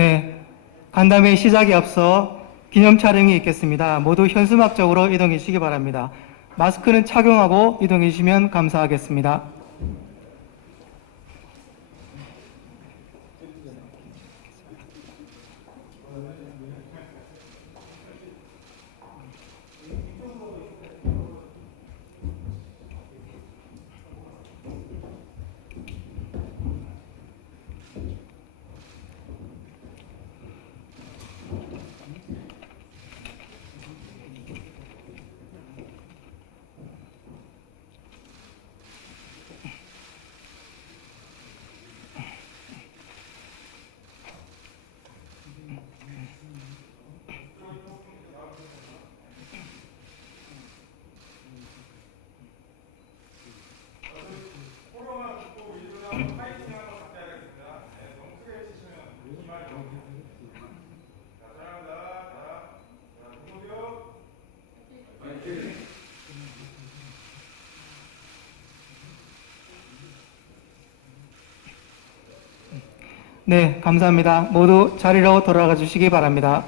네, 간담회 시작에 앞서 기념 촬영이 있겠습니다. 모두 현수막적으로 이동해 주시기 바랍니다. 마스크는 착용하고 이동해 주시면 감사하겠습니다. 네, 감사합니다. 모두 자리로 돌아가 주시기 바랍니다.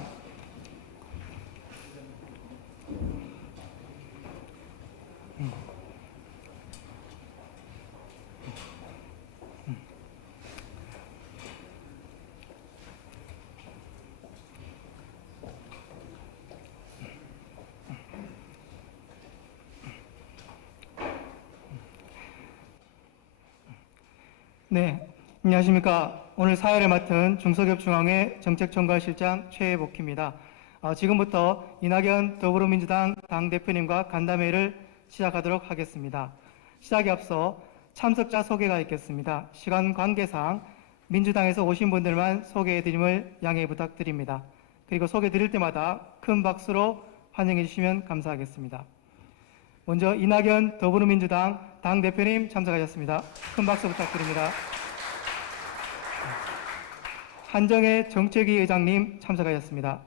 네, 안녕하십니까. 오늘 사회를 맡은 중소기업중앙회 정책총괄실장 최복희입니다. 지금부터 이낙연 더불어민주당 당대표님과 간담회를 시작하도록 하겠습니다. 시작에 앞서 참석자 소개가 있겠습니다. 시간 관계상 민주당에서 오신 분들만 소개해드림을 양해 부탁드립니다. 그리고 소개드릴 때마다 큰 박수로 환영해 주시면 감사하겠습니다. 먼저 이낙연 더불어민주당 당대표님 참석하셨습니다. 큰 박수 부탁드립니다. 한정혜 정책위 의장님 참석하셨습니다.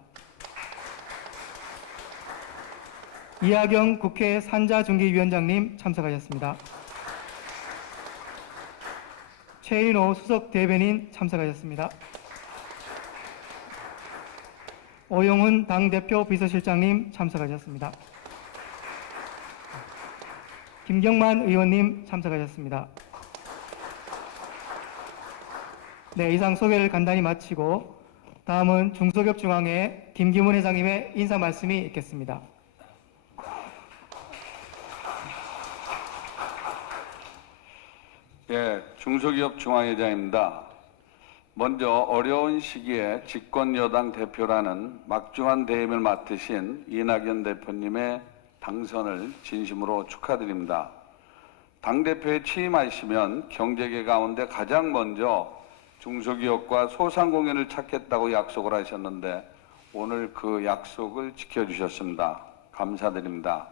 이하경 국회 산자중기위원장님 참석하셨습니다. 최인호 수석 대변인 참석하셨습니다. 오영훈 당대표 비서실장님 참석하셨습니다. 김경만 의원님 참석하셨습니다. 네, 이상 소개를 간단히 마치고 다음은 중소기업중앙회 김기문 회장님의 인사 말씀이 있겠습니다. 예, 중소기업중앙회장입니다. 먼저 어려운 시기에 집권여당 대표라는 막중한 대임을 맡으신 이낙연 대표님의 당선을 진심으로 축하드립니다. 당대표에 취임하시면 경제계 가운데 가장 먼저 중소기업과 소상공인을 찾겠다고 약속을 하셨는데 오늘 그 약속을 지켜주셨습니다. 감사드립니다.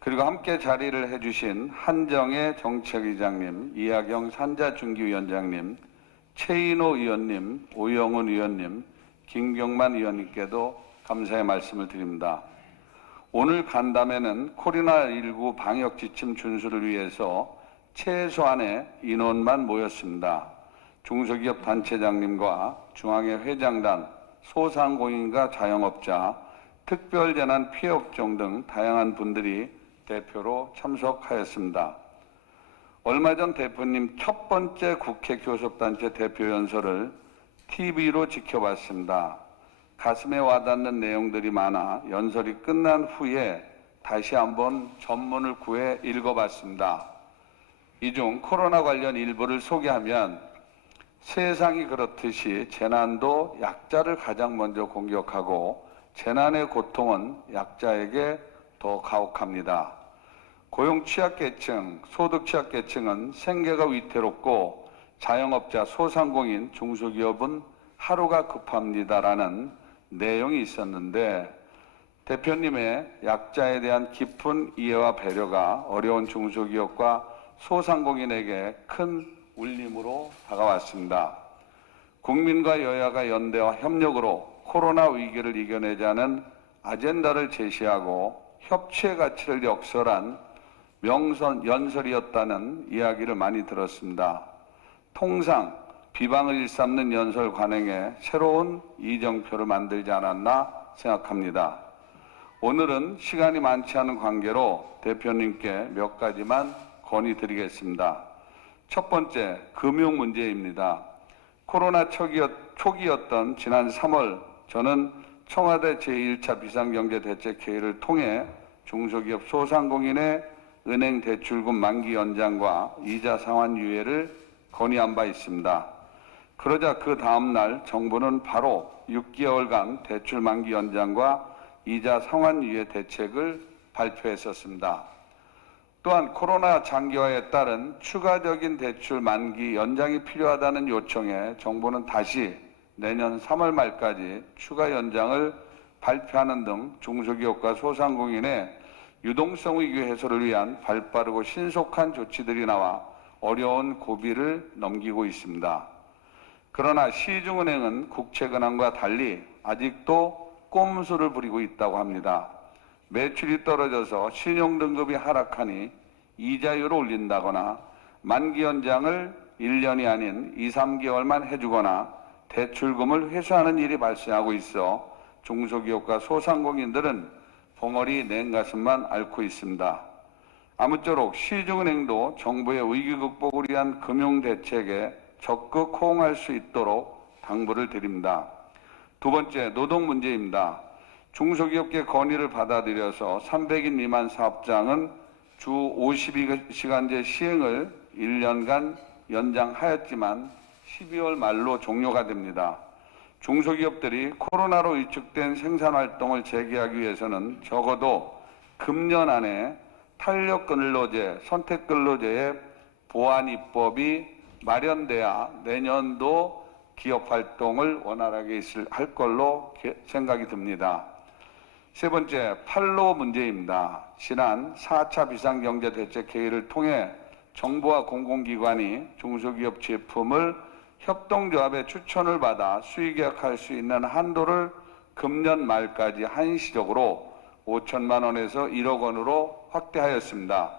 그리고 함께 자리를 해주신 한정혜 정책위장님, 이하경 산자중기위원장님, 최인호 의원님, 오영훈 의원님, 김경만 의원님께도 감사의 말씀을 드립니다. 오늘 간담회는 코로나19 방역 지침 준수를 위해서 최소한의 인원만 모였습니다. 중소기업 단체장님과 중앙회 회장단, 소상공인과 자영업자, 특별재난 피해업종 등 다양한 분들이 대표로 참석하였습니다. 얼마 전 대표님 첫 번째 국회 교섭단체 대표 연설을 TV로 지켜봤습니다. 가슴에 와닿는 내용들이 많아 연설이 끝난 후에 다시 한번 전문을 구해 읽어봤습니다. 이 중 코로나 관련 일부를 소개하면 세상이 그렇듯이 재난도 약자를 가장 먼저 공격하고 재난의 고통은 약자에게 더 가혹합니다. 고용 취약계층, 소득 취약계층은 생계가 위태롭고 자영업자, 소상공인, 중소기업은 하루가 급합니다라는 내용이 있었는데 대표님의 약자에 대한 깊은 이해와 배려가 어려운 중소기업과 소상공인에게 큰 울림으로 다가왔습니다. 국민과 여야가 연대와 협력으로 코로나 위기를 이겨내자는 아젠다를 제시하고 협치의 가치를 역설한 연설이었다는 이야기를 많이 들었습니다. 통상 비방을 일삼는 연설 관행에 새로운 이정표를 만들지 않았나 생각합니다. 오늘은 시간이 많지 않은 관계로 대표님께 몇 가지만 건의드리겠습니다. 첫 번째, 금융 문제입니다. 코로나 초기였던 지난 3월 저는 청와대 제1차 비상경제대책회의를 통해 중소기업 소상공인의 은행 대출금 만기 연장과 이자 상환 유예를 건의한 바 있습니다. 그러자 그 다음 날 정부는 바로 6개월간 대출 만기 연장과 이자 상환 유예 대책을 발표했었습니다. 또한 코로나 장기화에 따른 추가적인 대출 만기 연장이 필요하다는 요청에 정부는 다시 내년 3월 말까지 추가 연장을 발표하는 등 중소기업과 소상공인의 유동성 위기 해소를 위한 발빠르고 신속한 조치들이 나와 어려운 고비를 넘기고 있습니다. 그러나 시중은행은 국채은행과 달리 아직도 꼼수를 부리고 있다고 합니다. 매출이 떨어져서 신용등급이 하락하니 이자율을 올린다거나 만기 연장을 1년이 아닌 2, 3개월만 해주거나 대출금을 회수하는 일이 발생하고 있어 중소기업과 소상공인들은 벙어리 냉가슴만 앓고 있습니다. 아무쪼록 시중은행도 정부의 위기 극복을 위한 금융대책에 적극 호응할 수 있도록 당부를 드립니다. 두 번째, 노동 문제입니다. 중소기업계 건의를 받아들여서 300인 미만 사업장은 주 52시간제 시행을 1년간 연장하였지만 12월 말로 종료가 됩니다. 중소기업들이 코로나로 위축된 생산활동을 재개하기 위해서는 적어도 금년 안에 탄력근로제, 선택근로제의 보완 입법이 마련돼야 내년도 기업활동을 원활하게 할 걸로 생각이 듭니다. 세 번째, 판로 문제입니다. 지난 4차 비상경제대책회의를 통해 정부와 공공기관이 중소기업 제품을 협동조합의 추천을 받아 수의계약할 수 있는 한도를 금년 말까지 한시적으로 5천만 원에서 1억 원으로 확대하였습니다.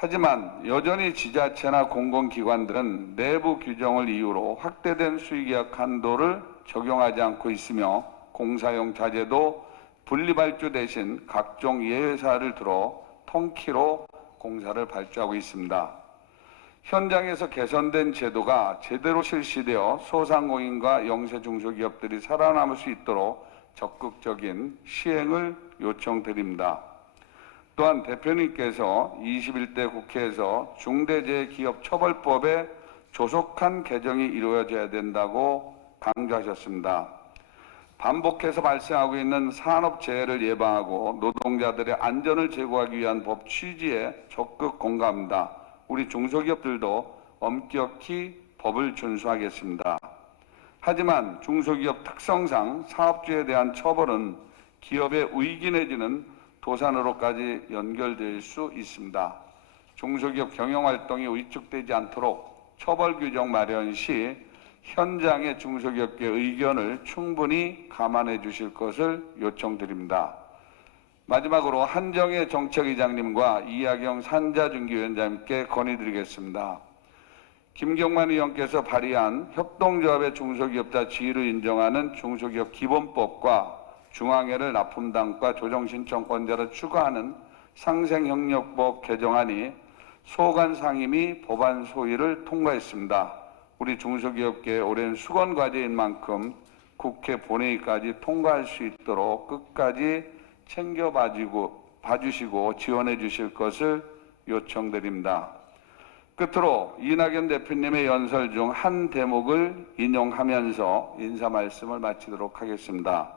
하지만 여전히 지자체나 공공기관들은 내부 규정을 이유로 확대된 수의계약 한도를 적용하지 않고 있으며 공사용 자재도 분리발주 대신 각종 예외사를 들어 통키로 공사를 발주하고 있습니다. 현장에서 개선된 제도가 제대로 실시되어 소상공인과 영세중소기업들이 살아남을 수 있도록 적극적인 시행을 요청드립니다. 또한 대표님께서 21대 국회에서 중대재해기업처벌법의 조속한 개정이 이루어져야 된다고 강조하셨습니다. 반복해서 발생하고 있는 산업재해를 예방하고 노동자들의 안전을 제고하기 위한 법 취지에 적극 공감합니다. 우리 중소기업들도 엄격히 법을 준수하겠습니다. 하지만 중소기업 특성상 사업주에 대한 처벌은 기업의 위기 내지는 도산으로까지 연결될 수 있습니다. 중소기업 경영활동이 위축되지 않도록 처벌 규정 마련 시 현장의 중소기업계 의견을 충분히 감안해 주실 것을 요청드립니다. 마지막으로 한정혜 정책의장님과 이하경 산자중기위원장님께 건의드리겠습니다. 김경만 의원께서 발의한 협동조합의 중소기업자 지위를 인정하는 중소기업 기본법과 중앙회를 납품당과 조정신청권자로 추가하는 상생협력법 개정안이 소관 상임위 법안 소위를 통과했습니다. 우리 중소기업계의 오랜 수건 과제인 만큼 국회 본회의까지 통과할 수 있도록 끝까지 봐주시고 지원해 주실 것을 요청드립니다. 끝으로 이낙연 대표님의 연설 중 한 대목을 인용하면서 인사 말씀을 마치도록 하겠습니다.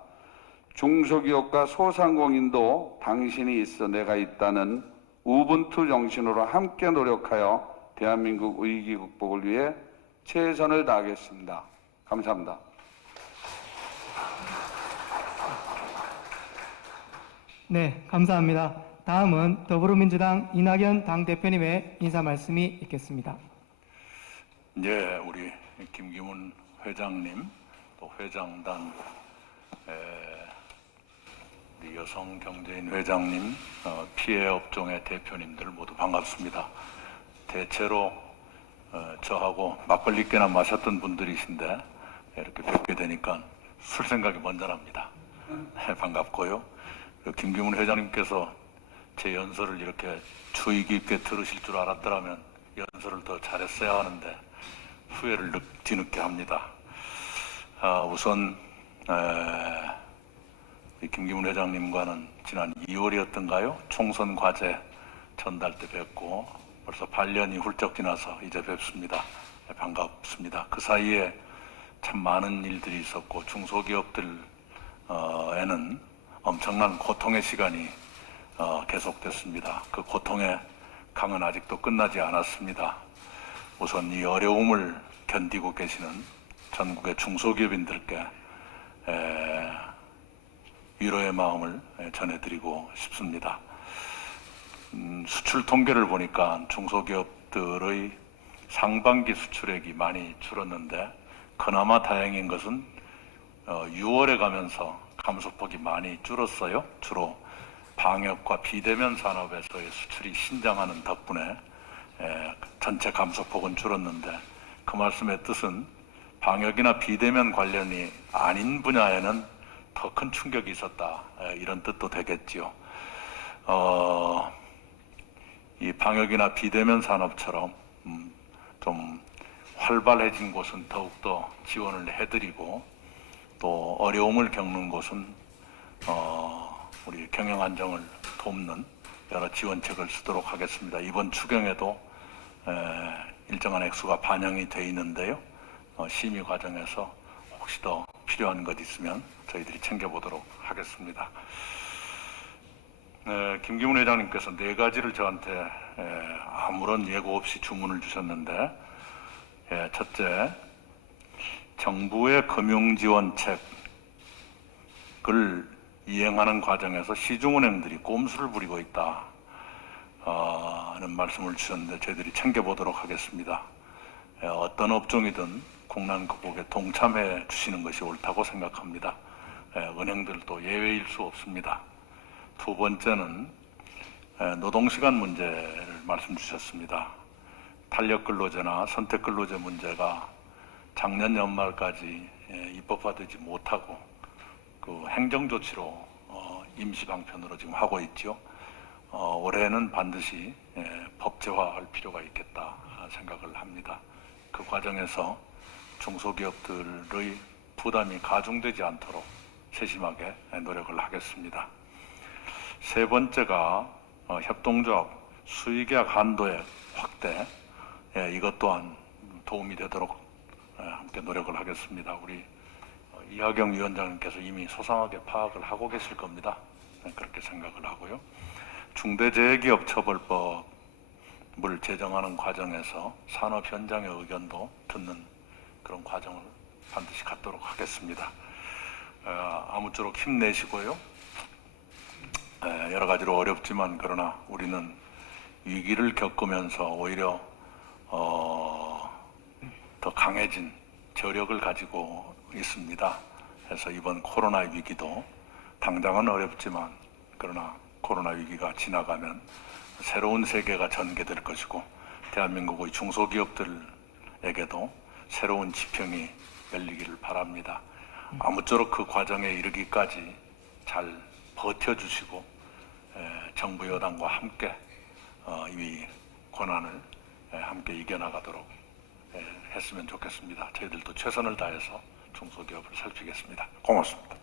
중소기업과 소상공인도 당신이 있어 내가 있다는 우분투 정신으로 함께 노력하여 대한민국 위기 극복을 위해 최선을 다하겠습니다. 감사합니다. 네, 감사합니다. 다음은 더불어민주당 이낙연 당대표님의 인사 말씀이 있겠습니다. 예, 우리 김기문 회장님, 또 회장단, 우리 여성경제인 회장님, 피해 업종의 대표님들 모두 반갑습니다. 대체로 저하고 막걸리 꽤나 마셨던 분들이신데 이렇게 뵙게 되니까 술 생각이 먼저 납니다. 반갑고요. 김기문 회장님께서 제 연설을 이렇게 주의 깊게 들으실 줄 알았더라면 연설을 더 잘했어야 하는데 후회를 뒤늦게 합니다. 우선 김기문 회장님과는 지난 2월이었던가요? 총선 과제 전달 때 뵙고 벌써 8년이 훌쩍 지나서 이제 뵙습니다. 반갑습니다. 그 사이에 참 많은 일들이 있었고 중소기업들에는 엄청난 고통의 시간이 계속됐습니다. 그 고통의 강은 아직도 끝나지 않았습니다. 우선 이 어려움을 견디고 계시는 전국의 중소기업인들께 위로의 마음을 전해드리고 싶습니다. 수출 통계를 보니까 중소기업들의 상반기 수출액이 많이 줄었는데 그나마 다행인 것은 6월에 가면서 감소폭이 많이 줄었어요. 주로 방역과 비대면 산업에서의 수출이 신장하는 덕분에 전체 감소폭은 줄었는데 그 말씀의 뜻은 방역이나 비대면 관련이 아닌 분야에는 더 큰 충격이 있었다, 이런 뜻도 되겠지요. 이 방역이나 비대면 산업처럼 좀 활발해진 곳은 더욱더 지원을 해드리고 또 어려움을 겪는 곳은 우리 경영 안정을 돕는 여러 지원책을 쓰도록 하겠습니다. 이번 추경에도 일정한 액수가 반영이 돼 있는데요. 심의 과정에서 혹시 더 필요한 것 있으면 저희들이 챙겨보도록 하겠습니다. 김기문 회장님께서 4가지를 저한테 아무런 예고 없이 주문을 주셨는데, 첫째, 정부의 금융지원책을 이행하는 과정에서 시중은행들이 꼼수를 부리고 있다 하는 말씀을 주셨는데 저희들이 챙겨보도록 하겠습니다. 어떤 업종이든 국난 극복에 동참해 주시는 것이 옳다고 생각합니다. 은행들도 예외일 수 없습니다. 두 번째는 노동시간 문제를 말씀 주셨습니다. 탄력근로제나 선택근로제 문제가 작년 연말까지 입법화되지 못하고 그 행정조치로 임시방편으로 지금 하고 있죠. 올해는 반드시 법제화할 필요가 있겠다 생각을 합니다. 그 과정에서 중소기업들의 부담이 가중되지 않도록 세심하게 노력을 하겠습니다. 세 번째가 협동조합 수의계약 한도의 확대, 이것 또한 도움이 되도록 함께 노력을 하겠습니다. 우리 이하경 위원장님께서 이미 소상하게 파악을 하고 계실 겁니다. 그렇게 생각을 하고요. 중대재해기업처벌법을 제정하는 과정에서 산업 현장의 의견도 듣는 그런 과정을 반드시 갖도록 하겠습니다. 아무쪼록 힘내시고요. 여러 가지로 어렵지만 그러나 우리는 위기를 겪으면서 오히려 더 강해진 저력을 가지고 있습니다. 그래서 이번 코로나 위기도 당장은 어렵지만 그러나 코로나 위기가 지나가면 새로운 세계가 전개될 것이고 대한민국의 중소기업들에게도 새로운 지평이 열리기를 바랍니다. 아무쪼록 그 과정에 이르기까지 잘 버텨주시고 정부 여당과 함께 이 고난을 함께 이겨나가도록 했으면 좋겠습니다. 저희들도 최선을 다해서 중소기업을 살피겠습니다. 고맙습니다.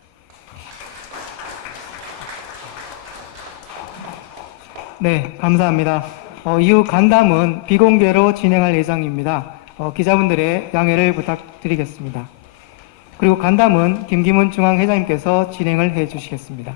네, 감사합니다. 이후 간담은 비공개로 진행할 예정입니다. 기자분들의 양해를 부탁드리겠습니다. 그리고 간담은 김기문 중앙회장님께서 진행을 해 주시겠습니다.